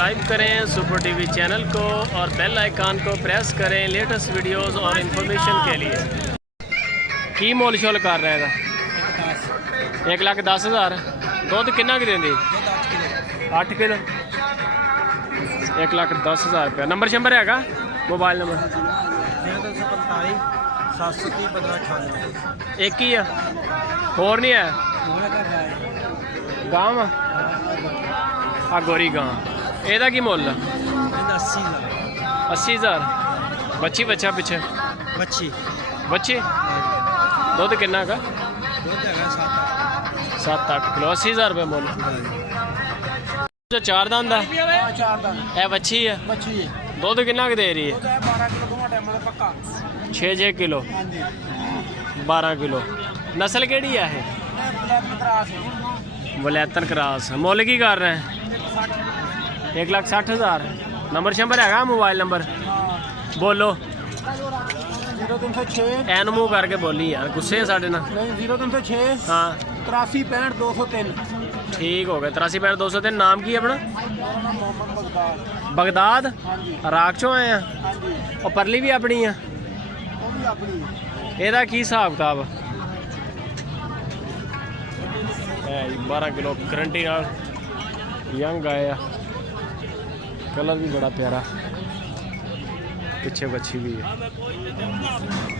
Subscribe करें super TV channel को और बेल आइकन को प्रेस करें लेटेस्ट वीडियोस और इन्फॉर्मेशन के लिए। की मोल शोल कर रहा है 1,10,000। दुध किन्ना की देंदी? 8 किलो। 1,10,000 रुपया। नंबर शंबर है मोबाइल नंबर? 745 एक ही है, होर नहीं है? गांव आ गोरी गांव। एदा की मुल? 80,000। बच्ची बच्चा पिछे? बच्ची दुध किन्ना का? 7-8 किलो। 80,000 रुपये मुल। जो 4 दंद है बच्ची है? दुध किन्ना दे रही है? 6 किलो। 12 किलो। नस्ल केड़ी है? वलैतन क्रॉस। मुल की कर रहे हैं? 1,60,000। नंबर शंबर है मोबाइल नंबर? बोलो। 0306 एन मूँह करके बोली यार, गुस्से है साढ़े ना। 0306 हाँ 83 65 203। ठीक हो गया। 83 65 203। नाम की अपना? बगदाद। राग चो आए हैं और परली भी अपनी है? ਇਹਦਾ ਕੀ ਹਿਸਾਬ ਕਿਤਾਬ ਹੈ? 12 ਕਿਲੋ ਗਰੰਟੀ ਨਾਲ ਯੰਗ ਆਇਆ। ਕਲਰ ਵੀ ਬੜਾ ਪਿਆਰਾ, ਪਿੱਛੇ ਬੱਚੀ ਵੀ ਹੈ।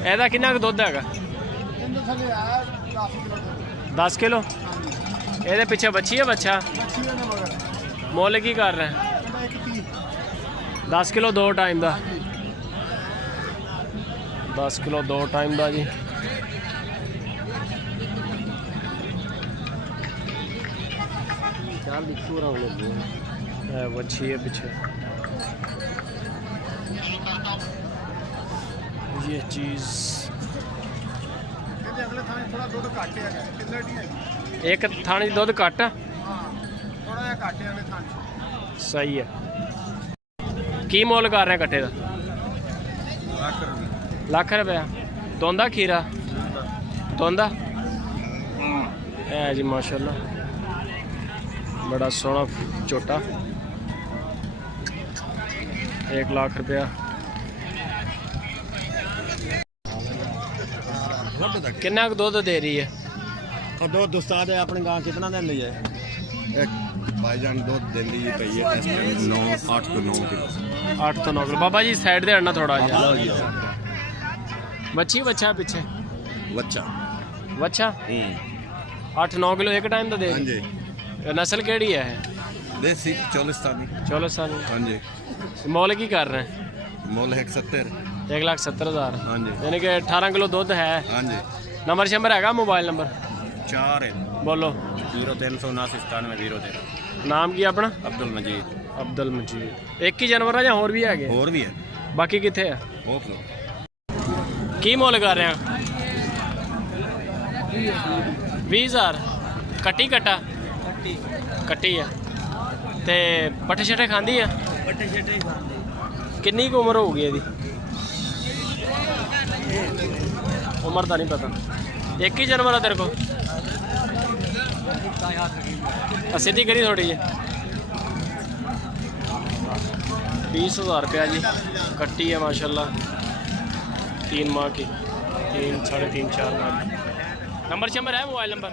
ਇਹਦਾ ਕਿੰਨਾ ਕੁ ਦੁੱਧ ਹੈਗਾ? 10 ਕਿਲੋ। ਇਹਦੇ ਪਿੱਛੇ ਬੱਚੀ ਹੈ ਬੱਚਾ? ਮੁੱਲ ਕੀ ਕਰ ਰਹੇ? 10 ਕਿਲੋ 2 ਟਾਈਮ ਦਾ। 10 किलो 2 टाइम का जी। वच्छी है पीछे ये चीज़। एक थाने दुध घट सही है। की मोल कर रहे हैं कट्टे का? लाख रुपया। दोंदा खीरा? दोंदा है जी माशाल्लाह, बड़ा सोहना झोटा। 1 लाख रुपया। कितना दुध दे रही है? दुध उस्ताद है अपने गांव कितना देंदी है? भाईजान दूध देंदी पई है 8 तो 9 किलो। 8 तो 9 किलो। बाबा जी साइड दे हटना थोड़ा जा। बच्ची बच्चा पीछे? बच्चा। बच्चा 8-9 किलो एक टाइम तो दे। हाँ जी। नस्ल केड़ी है? देसी चोलिस्तानी। चोलिस्तानी। हाँ जी। मोल की कर रहे हैं? मोल 170। 1,70,000। हाँ जी। यानी कि 18 किलो दुध है। हाँ जी। नंबर शंबर है मोबाइल नंबर? 4 है। बोलो। 037997 नाम की अपना? अब्दुल मजीद। अब्दुल मजीद। एक ही जानवर है या होर भी है? और भी है। बाकी कितने है? ओके। की मोल कर रहे हैं? 20,000। कट्टी कट्टा? कट्टी है। ते पट्ठे शट्ठे खांदी है? किन्नी उम्र होगी ਇਹਦੀ? उम्र का नहीं पता। एक ही जानवर है तेरे को? सीधी करी थोड़ी जी। 20,000 रुपया जी। कट्टी है माशाल्लाह, 3 माह की। 3 साढ़े 3 4 माह। नंबर शंबर है मोबाइल नंबर?